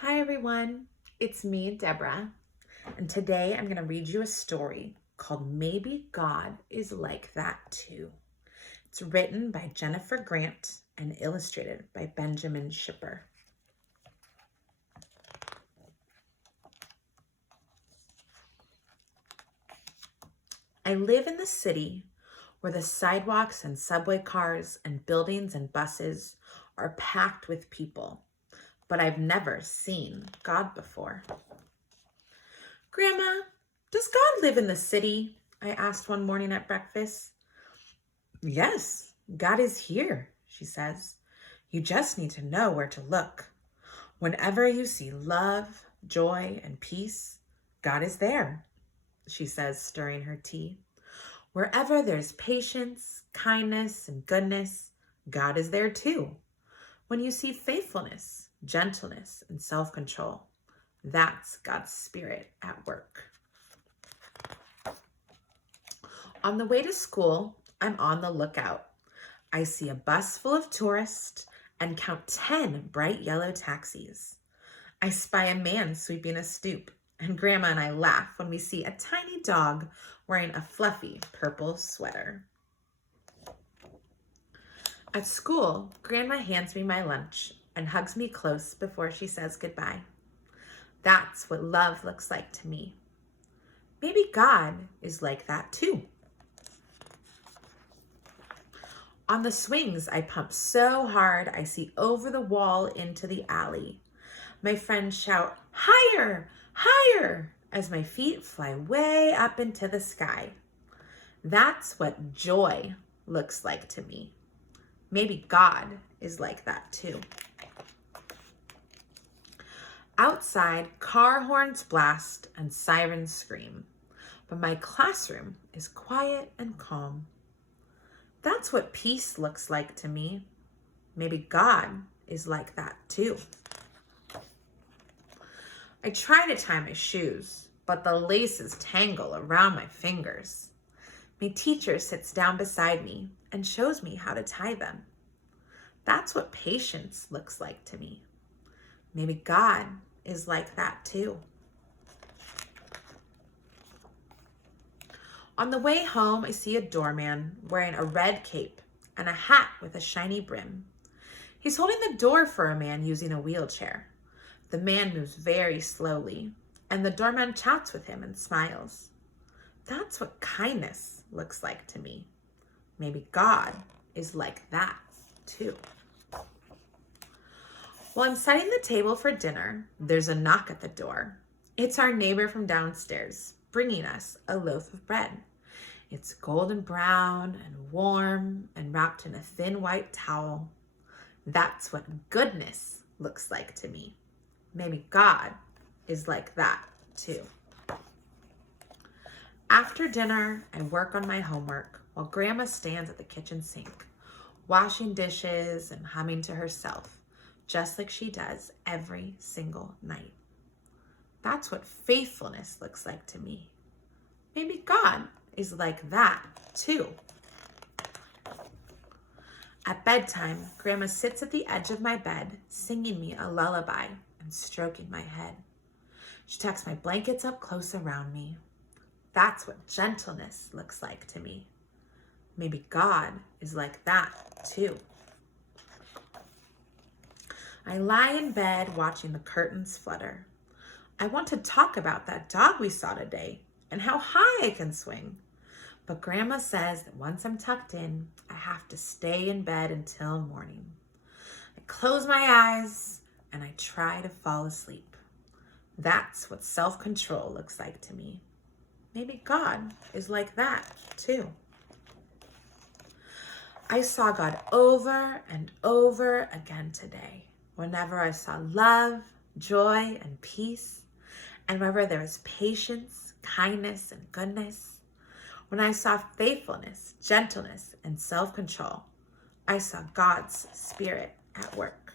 Hi everyone, it's me, Deborah, and today I'm going to read you a story called Maybe God is Like That Too. It's written by Jennifer Grant and illustrated by Benjamin Shipper. I live in the city where the sidewalks and subway cars and buildings and buses are packed with people, but I've never seen God before. Grandma, does God live in the city? I asked one morning at breakfast. Yes, God is here, she says. You just need to know where to look. Whenever you see love, joy, and peace, God is there, she says, stirring her tea. Wherever there's patience, kindness, and goodness, God is there too. When you see faithfulness, gentleness, and self-control, that's God's Spirit at work. On the way to school, I'm on the lookout. I see a bus full of tourists and count 10 bright yellow taxis. I spy a man sweeping a stoop, and Grandma and I laugh when we see a tiny dog wearing a fluffy purple sweater. At school, Grandma hands me my lunch and hugs me close before she says goodbye. That's what love looks like to me. Maybe God is like that too. On the swings, I pump so hard I see over the wall into the alley. My friends shout, "Higher, higher," as my feet fly way up into the sky. That's what joy looks like to me. Maybe God is like that too. Outside, car horns blast and sirens scream, but my classroom is quiet and calm. That's what peace looks like to me. Maybe God is like that too. I try to tie my shoes, but the laces tangle around my fingers. My teacher sits down beside me and shows me how to tie them. That's what patience looks like to me. Maybe God is like that too. On the way home, I see a doorman wearing a red cape and a hat with a shiny brim. He's holding the door for a man using a wheelchair. The man moves very slowly, and the doorman chats with him and smiles. That's what kindness looks like to me. Maybe God is like that too. While I'm setting the table for dinner, there's a knock at the door. It's our neighbor from downstairs, bringing us a loaf of bread. It's golden brown and warm and wrapped in a thin white towel. That's what goodness looks like to me. Maybe God is like that too. After dinner, I work on my homework while Grandma stands at the kitchen sink, washing dishes and humming to herself, just like she does every single night. That's what faithfulness looks like to me. Maybe God is like that too. At bedtime, Grandma sits at the edge of my bed, singing me a lullaby and stroking my head. She tucks my blankets up close around me. That's what gentleness looks like to me. Maybe God is like that too. I lie in bed watching the curtains flutter. I want to talk about that dog we saw today and how high I can swing. But Grandma says that once I'm tucked in, I have to stay in bed until morning. I close my eyes and I try to fall asleep. That's what self-control looks like to me. Maybe God is like that too. I saw God over and over again today. Whenever I saw love, joy, and peace, and wherever there was patience, kindness, and goodness, when I saw faithfulness, gentleness, and self-control, I saw God's Spirit at work.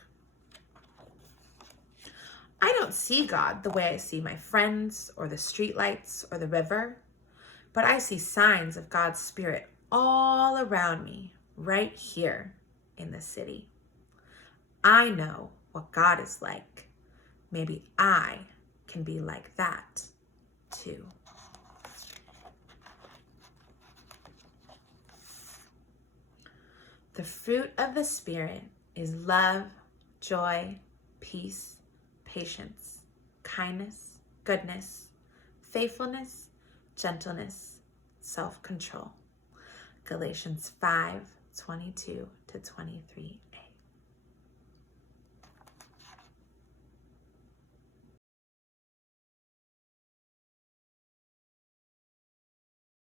I don't see God the way I see my friends or the streetlights or the river, but I see signs of God's Spirit all around me, right here in the city. I know what God is like. Maybe I can be like that too. The fruit of the Spirit is love, joy, peace, patience, kindness, goodness, faithfulness, gentleness, self-control. Galatians 5:22-23.